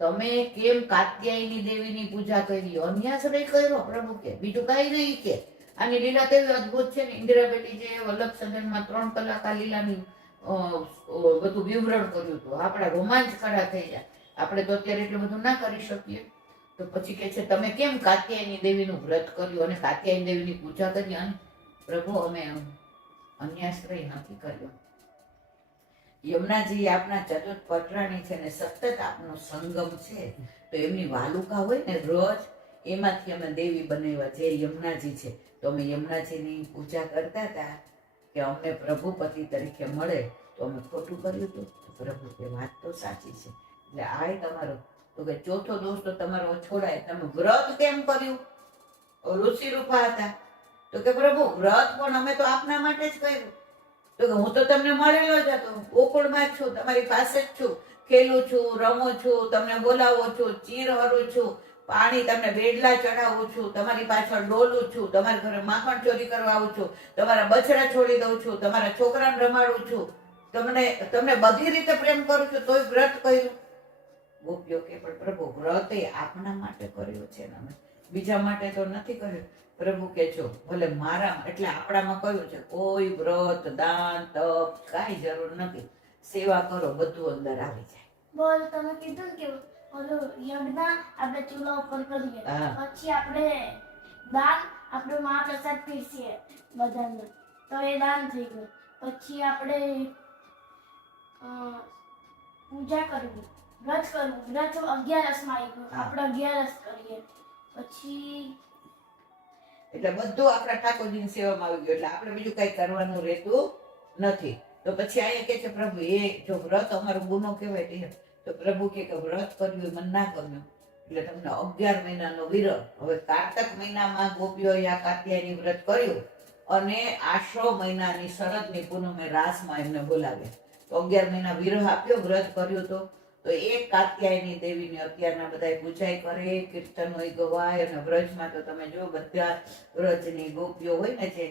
તમે કેમ કાત્યાયની દેવીની પૂજા કરી? અન્યાશ્રય કર્યો પ્રભુ કે, બીજું કઈ નહીં કે. આની લીલા તેવી અદભુત છે ને. ઇન્દિરાબેટી જે વલ્લભ સદનમાં 3 કલાક આ લીલાની બધું વિવરણ કર્યું હતું. આપણા રોમાંચ ખડા થઈ જાય. આપણે તો અત્યારે એટલું બધું ના કરી શકીએ. તો પછી કે છે તમે કેમ કાત્યાયની દેવીનું વ્રત કર્યું અને કાત્યાયની દેવીની પૂજા કરી? અને પ્રભુ અમે અન્યાશ્રય નથી કર્યો. યમુનાજી આપના ચતુર્થ પટરાણી છે ને સતત આપનો સંગમ છે. તો એમની વાલુકા હોય ને રોજ, એમાંથી અમે દેવી બનાવ્યા જે યમુનાજી છે. તો અમે યમુનાજીની પૂજા કરતા હતા કે અમને પ્રભુ પતિ તરીકે મળે તો અમે ખોટું કર્યું હતું? તો પ્રભુ કે વાત તો સાચી છે. એટલે આ તમારો તો કે ચોથો દોષ તો તમારો છોડાય. તમે વ્રત કેમ કર્યું? ઋષિ રૂપા હતા તો કે પ્રભુ વ્રત પણ અમે તો આપના માટે જ કર્યું. તો કે હું તો તમને મળેલો જ હતો, ગોકુળમાં જ છું, તમારી પાસે જ છું, ખેલું છું, રમું છું, તમને બોલાવું છું, ચીર હરું છું, પાણી તમને બેડલા ચડાવું છું, તમારી પાછળ ડોલું છું, તમારા ઘરે માખણ ચોરી કરવા આવું છું, તમારા બછડા છોડી દઉં છું, તમારા છોકરાને રમાડું છું, તમને બધી રીતે પ્રેમ કરું છું, તોય વ્રત કર્યું? ગોપીઓ કે પણ પ્રભુ વ્રત એ આપના માટે કર્યું છે ને અમે બીજા માટે તો નથી કર્યું. પ્રભુ કે છો ભલે મારા એટલે આપણામાં કયું છે કોઈ વ્રત દાન તપ કાંઈ જરૂર નથી, સેવા કરો બધું અંદર આવી જાય. બોલ તમે કીધું ને કે ઓલું યજ્ઞ આપણે ચૂલા ઉપર કરીએ, હા. પછી આપણે દાન આપણે મહાપ્રસાદ પીરસીએ બધાને, તો એ દાન થઈ ગયું. પછી આપણે પૂજા કરવી, વ્રત કરવું, વ્રત 11સમાં આવી ગયું, આપણે 11 કરીએ. પછી એટલે બધું આપણા ઠાકોરજીની સેવામાં આવી ગયું, એટલે આપણે બીજું કઈ કરવાનું રહેતું નથી. તો પછી અહીંયા કે છે પ્રભુ એ જો વ્રત અમારો ગુનો કહેવાય તો પ્રભુ કે વ્રત કર્યું એ મને ના ગમ્યું એટલે તમને 11 મહિનાનો વિરહ. હવે કારતક મહિનામાં ગોપીઓએ આ કાત્યાયની વ્રત કર્યું અને આસો મહિનાની શરદની પૂનમે રાસમાં એમને બોલાવ્યા. તો 11 મહિના વિરહ આપ્યો, વ્રત કર્યું તો એક કાત્યાયની દેવીની અત્યારના બધા પૂજાઈ કરે, કીર્તનો ગવાય અને વ્રજમાં તો તમે જો બધા વ્રજની ગોપીઓ હોય ને જે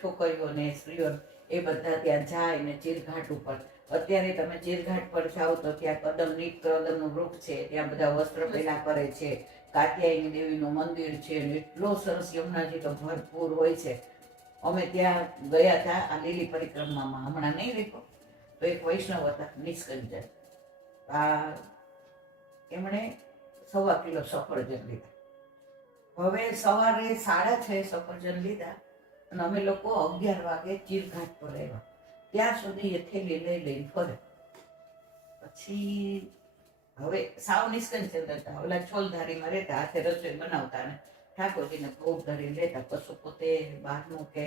છોકરીઓ ને સ્ત્રીઓ એ બધા ત્યાં જાય ને ચીરઘાટ ઉપર. અત્યારે તમે ચીરઘાટ પર જાઓ તો ત્યાં કદમનું વૃક્ષ છે, ત્યાં બધા વસ્ત્ર પહેલા કરે છે, કાત્યાયની દેવીનું મંદિર છે, એટલો સરસ યમુનાજી તો ભરપૂર હોય છે. અમે ત્યાં ગયા હતા આ લીલી પરિક્રમામાં, હમણાં નહીં લીધો તો એક વૈષ્ણવ હતા નિષ્કંજન, એમણે 1.25 કિલો સફરજન લીધા. હવે સવારે 6:30 સફરજન લીધા અને અમે લોકો 11 વાગે ચીરઘાટ પર આવ્યા. ત્યાં સુધી એ થેલી લઈને ફરે. પછી હવે સાવ નિષ્કંજન હતા, ઓલા છોલધારીમાં રહેતા, હાથે રસોઈ બનાવતા ને ઠાકોરજીને ભોગ ધરી લેતા. કશું પોતે બહારનું કે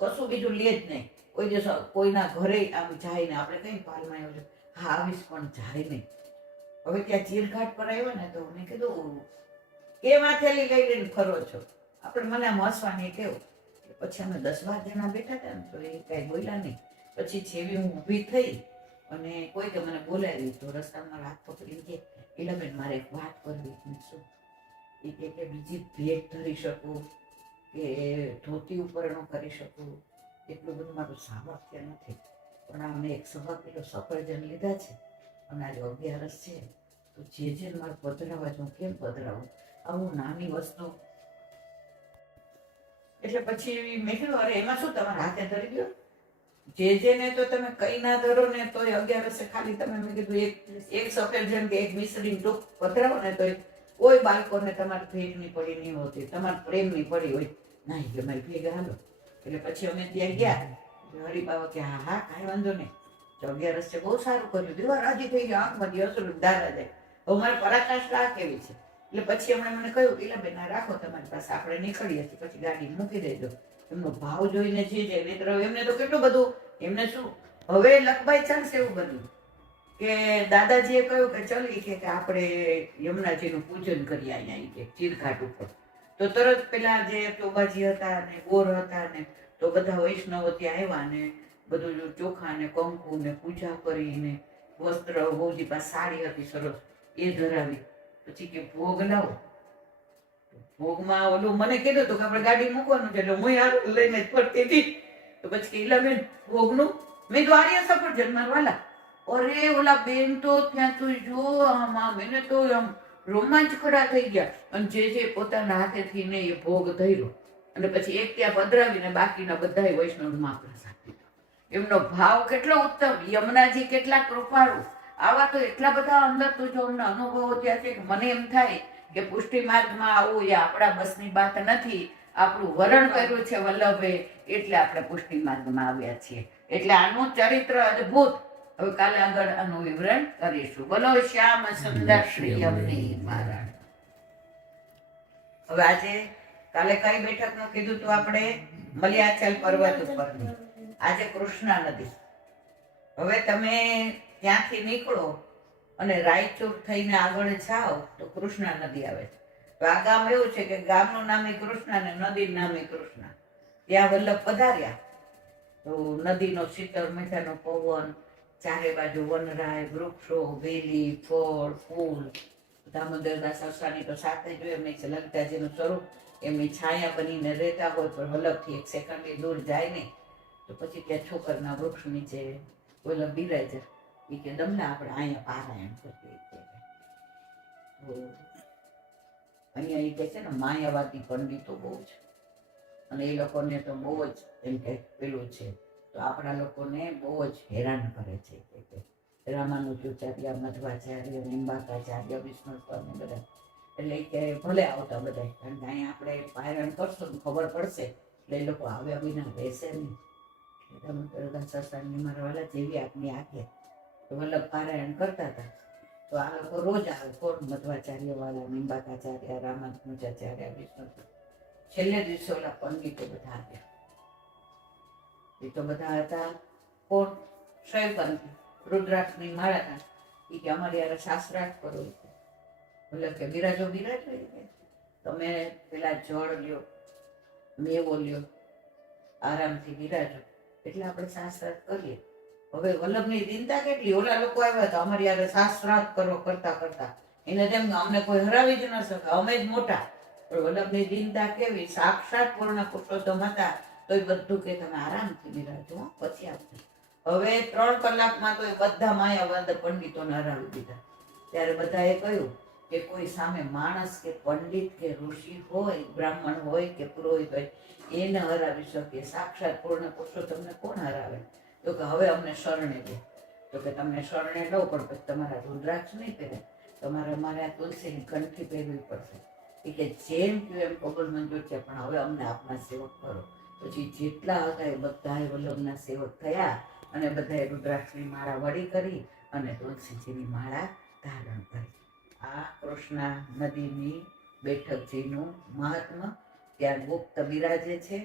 કશું બીજું લે જ નહીં. કોઈ દિવસ કોઈના ઘરે આમ જાય ને આપણે કઈ પાલમાં આવ્યું હા આવીશ પણ જાય નહીં. હવે ત્યાં ચીરઘાટ પર આવ્યો ને તો મેં કીધું કેમ આ થેલી લઈ લઈને ફરો છો? આપણે મને આમ હસવાની કેવું. પછી અમે 10-12 જણા બેઠા હતા ને તો એ કાંઈ બોલ્યા નહીં. પછી જેવી હું ઊભી થઈ અને કોઈ કે મને બોલાવી તો રસ્તામાં હાથ પકડી કે એટલે બેન મારે એક વાત કરવી. શું? એ કે બીજી ભેટ ધરી શકું કે ધોતી ઉપર ન કરી શકું એટલું બધું મારું સામર્થ્ય નથી, પણ આ મેં 1.25 કિલો સફરજન લીધા છે અને આજે 11 છે તો જે મારે પધરાવા હું કેમ પધરાવું આવું નાની વસ્તુ. એટલે પછી મેં કીધું અરે એમાં શું તમારા હાથે ધરી ગયો? જેને તો તમે કઈ ના ધરો ને તો 11 ખાલી તમે મેં કીધું એક સફરજન કે એક મિશ્રીનું ટૂંક પધરાવો ને તો કોઈ બાળકોને તમારી ભેટની પડી નહીં હોતી, તમારા પ્રેમની પડી હોય. ના કે મારી ભેગા હાલો. એટલે પછી અમે ત્યાં ગયા. હરિબાબા કે હા હા કાંઈ વાંધો નહીં, 11 બહુ સારું કર્યું, દીવા રાજી થઈ ગયા, આંખમાંથી અસર ધારા જાય. હવે મારી પરાકાષ્ઠા કેવી છે. એટલે પછી એમણે મને કહ્યું કે બેન આ રાખો તમારી પાસે, આપણે નીકળીએ છીએ, પછી ગાડી મૂકી દેજો. એમનો ભાવ જોઈને જે મિત્ર એમને તો કેટલું બધું, એમને શું હવે લખભાઈ ચાલશે એવું બન્યું કે દાદાજીએ કહ્યું કે ચલી કે આપણે યમુનાજીનું પૂજન કરીએ અહીંયા કે ચીરઘાટ ઉપર. તો તરત પેલા જે ચોબાજી હતા ને ગોર હતા ને તો બધા વૈષ્ણવો ત્યાં આવ્યા ને બધું ચોખા ને કંકુ ને પૂજા કરીને વસ્ત્ર બહુજી પાસે સાડી હતી સરસ એ ધરાવી. પછી કે ભોગ લાવો. ભોગમાં ઓલું મને કીધું હતું કે આપણે ગાડી મૂકવાનું છે એટલે હું યાર લઈને જ ફરતી હતી. તો પછી કે ઇલા બેન ભોગનું મેં તો આર્ય સફરજન મારવાલા. અરે ઓલા બેન તો ત્યાં તો જો આમ એને તો આમ રોમાંચ ખડા થઈ ગયા અને જે પોતાના હાથેથી ને એ ભોગ ધર્યો અને પછી એક ત્યાં પધરાવીને બાકીના બધા વૈષ્ણવમાં પ્રસાદ દીધો. એમનો ભાવ કેટલો ઉત્તમ, યમુનાજી કેટલા કૃપાળુ. આવા તો એટલા બધા અંદર તો જો અમને અનુભવો થયા છે કે મને એમ થાય કે પુષ્ટિ માર્ગમાં આવું એ આપણા બસની વાત નથી. આપણું વરણ કર્યું છે વલ્લભે એટલે આપણે પુષ્ટિ માર્ગમાં આવ્યા છીએ. એટલે આનું ચરિત્ર અદ્ભુત. હવે કાલે આગળ આનું વિવરણ કરીશું. બોલો શ્યામ સુંદર શ્રી યમુની મહારાજ. હવે આજે કાલે કઈ બેઠકનું કીધું તું આપણે? મલયાચલ પર્વત ઉપરની આજે કૃષ્ણા નદી. હવે તમે ત્યાંથી નીકળો અને રાયચૂર થઈને આગળ જાઓ તો કૃષ્ણા નદી આવે છે. તો આ ગામ એવું છે કે ગામનું નામ કૃષ્ણા ને નદીનું નામ કૃષ્ણા. ત્યાં વલ્લભ પધાર્યા તો નદીનો શીતળ મીઠાનો પવન, ચારે બાજુ વનરાય, વૃક્ષો, વેલી, ફળ, ફૂલ. દામોદરદાસ સરસાની તો સાથે જ એમની લલિતાજીનું સ્વરૂપ એમની છાયા બનીને રહેતા હોય, પણ વલ્લભથી 1 સેકન્ડ દૂર જાય નહીં તો પછી ત્યાં છોકરના વૃક્ષ નીચે વલ્લભ બિરાય એ કે દમના આપણે અહીંયા પારાયણ કરીએ. તો અહીંયા એ કહે છે ને માયાવાદી પંડિતો બહુ છે અને એ લોકોને તો બહુ જ એમ કે પેલું છે, તો આપણા લોકોને બહુ જ હેરાન કરે છે કે રામાનુજાચાર્ય, મધ્વાચાર્ય, નિંબાકાચાર્ય, વિષ્ણુ સ્વામી બધા. એટલે કે ભલે આવતા બધા, કારણ કે અહીંયા આપણે પારાયણ કરશું ને ખબર પડશે એટલે એ લોકો આવ્યા વિના રહેશે નહીં. સત્સંગની મારા વાલા જેવી આપની આંખે તો વલ્લભ પારાયણ કરતા હતા તો આ લોકો રોજ આવે. કોણ? મધ્વાચાર્ય વાળા, નિંબાકાચાર્ય, રામાનુજાચાર્ય, વિષ્ણુ. છેલ્લે દિવસે ઓલા પંડિતો બધા આવ્યા. એ તો બધા હતા કોણ? શૈવપંથી, રુદ્રાક્ષની માળા હતા. એ કે અમારી યાર શાસ્ત્રાર્થ કરો. વલ્લભ કે બિરાજો બિરાજો. તમે પેલા જળ લ્યો, મેવો લ્યો, આરામથી બિરાજો એટલે આપણે શાસ્ત્રાર્થ કરીએ. હવે વલ્લભની ચિંતા કેટલી, ઓલા લોકો આવ્યા હતા અમારી યારે શાસ્ત્રાર્થ કરો કરતા કરતા એને તેમ અમને કોઈ હરાવી જ ન શકે, અમે જ મોટા. પણ વલ્લભની ચિંતા કેવી, સાક્ષાત પૂર્ણ પુરુષોત્તમ હતા તો એ બધું કે તમે આરામથી બિરાજો પછી આપજો. હવે 3 કલાકમાં તો એ બધા માયાવાદ પંડિતોને હરાવી દીધા. ત્યારે બધાએ કહ્યું કે કોઈ સામે માણસ કે પંડિત કે ઋષિ હોય, બ્રાહ્મણ હોય કે પુરોહિત હોય એને હરાવી શકે, સાક્ષાત પૂર્ણ પુરુષોત્તમને કોણ હરાવે? તો કે હવે અમને શરણે દે. તો કે તમને શરણે લઉં પણ પછી તમારા રુદ્રાક્ષ નહીં પહેરે, તમારે અમારે આ તુલસીની કંઠી પહેરવી પડશે. એ કે જેમ કહ્યું એમ કબૂલ મંજૂર છે, પણ હવે અમને આપના સેવક કરો. પછી જેટલા હતા એ બધાએ વલ્લભના સેવક થયા અને બધાએ રુદ્રાક્ષની માળા વળી કરી અને તુલસીજીની માળા ધારણ કરી. આ કૃષ્ણા નદીની બેઠકજીનું મહાત્મ્ય. ત્યાં ગુપ્ત બિરાજે છે.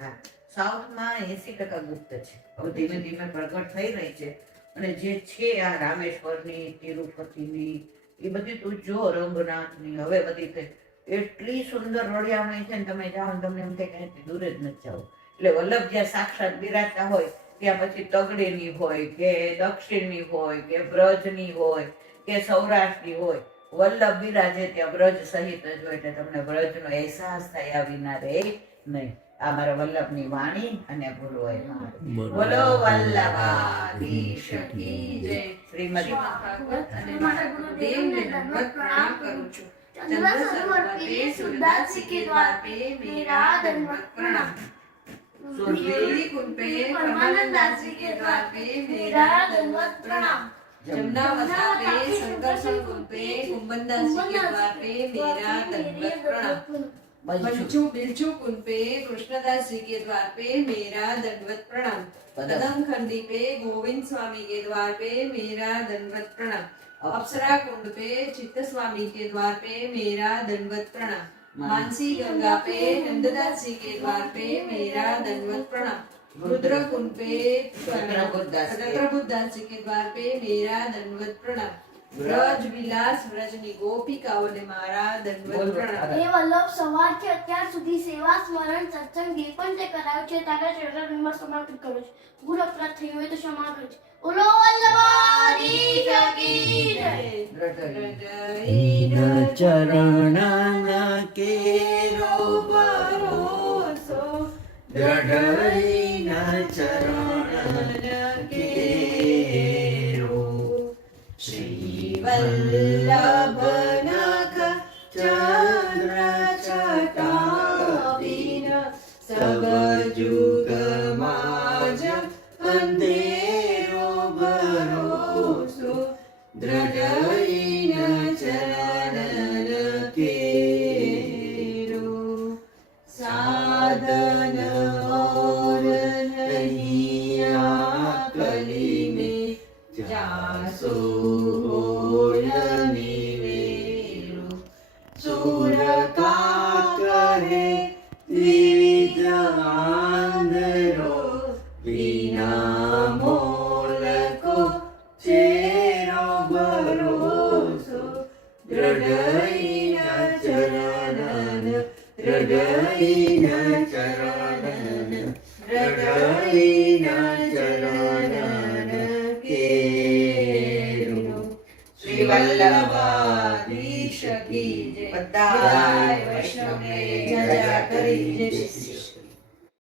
હા, સાઉથમાં 80% ગુપ્ત છે. હવે ધીમે ધીમે પ્રગટ થઈ રહી છે અને જે છે આ રામેશ્વરની, તિરુપતિની, એ બધી તું જો, રંગનાથની હવે બધી થઈ એટલી સુંદર રળિયામણી છે ને તમે જાઓ ને તમને એમ થાય કે દૂર જ નથી જાવ. એટલે વલ્લભ જ્યાં સાક્ષાત બિરાજતા હોય ત્યાં પછી તગડીની હોય કે દક્ષિણની હોય કે બ્રજની હોય કે સૌરાષ્ટ્રની હોય, વલ્લભ બિરાજે ત્યાં બ્રજ સહિત જ હોય એટલે તમને બ્રજનો અહેસાસ થાય વિના રે નહીં. આ મારા વલ્લભની વાણી અને ભૂલો બોલો વલ્લભાધીશ કી જય. શ્રીમદ ભાગવત અને મારા ગુરુદેવને દંડવત પ્રણામ કરું છું. ચંદ્ર સરોવર पे सूरदास के द्वार पे मेरा दंडवत प्रणाम. सूर्य कुंड पे परमानंद दास जी के द्वार पे मेरा दंडवत प्रणाम. जमुनावता पे शंकर कुंड पे कुंभनदास जी के द्वार पे मेरा दंडवत प्रणाम. बंचू बिरचू कुंड पे कृष्णदास जी के द्वार पे मेरा दंडवत प्रणाम. कदम खंडी पे गोविंद स्वामी के द्वार पे मेरा दंडवत प्रणाम. अप्सरा कुंड पे चित्त स्वामी के द्वार पे मेरा दंडवत प्रणाम. मानसी गंगा पे नंददास जी के द्वार पे मेरा दंडवत प्रणाम. रुद्र कुंड पे प्रभुदास जी के द्वार पे मेरा दंडवत प्रणाम. ब्रज विलास ब्रजनी गोपिकाओने मारा दंडवत પ્રણામ. હે વલ્લભ, સવારથી અત્યાર સુધી સેવા, સ્મરણ, સત્સંગ જે પણ તે કરાયું છે તારા ચરણોમાં સમર્પિત કરું છું. ભૂલ અપરાધ થઈ હોય તો ક્ષમા કરજો. બોલો વલ્લભાધીશ કી જય. હૃદયના ચરણના કેરો ભરોસો, હૃદયના ચરણના કેરો. શ્રી વલ્લભનખ ચંદ્ર ચટાવીન સબ જુગમાં જ અંધેરો ભરોસો, હૃદયના ચરણ કેરો. સાધન और नहीं आकली में जासो निवेरो. सूर का कहे विविध વિના મોલકો ચેરો ભરોસો દ્રઢઈના ચરણન દ્રઢઈના ચરણન દ્રઢઈના ચરણન કેરું શ્રી વલ્લભાધીશ કી જય. બધાય વૈષ્ણવને જય જય કરી જય શ્રી